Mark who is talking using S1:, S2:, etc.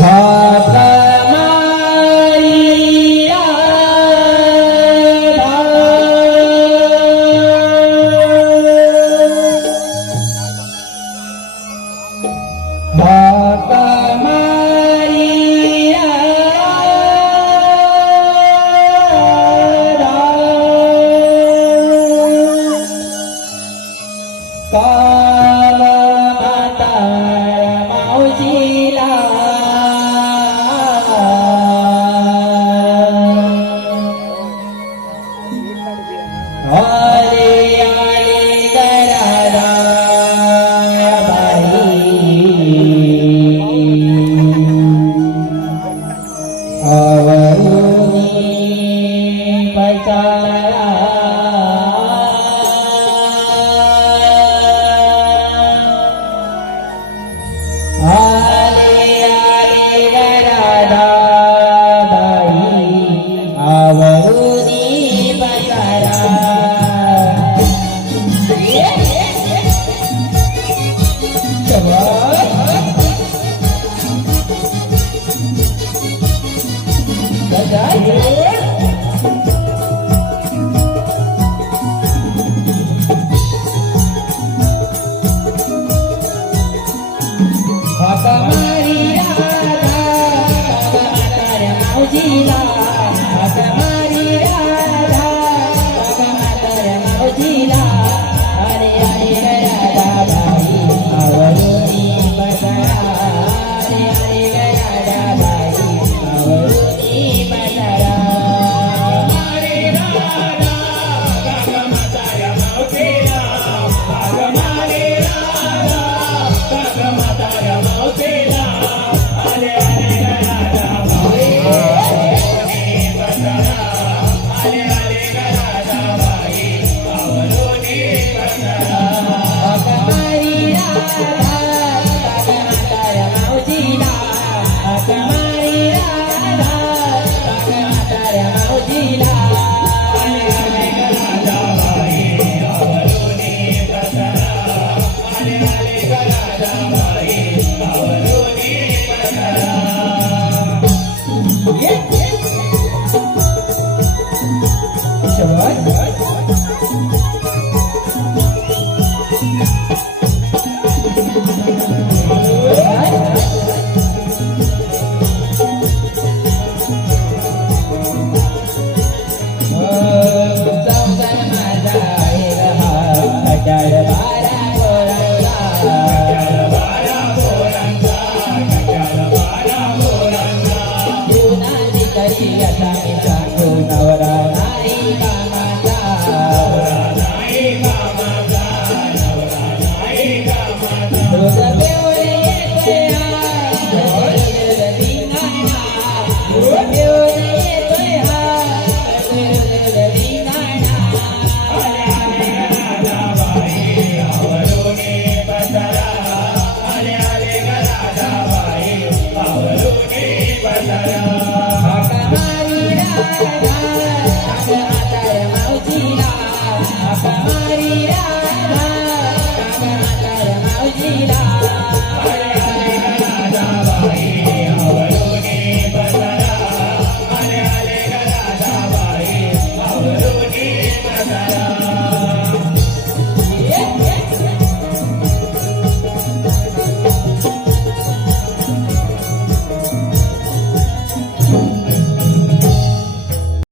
S1: भाता 啊
S2: Yeah.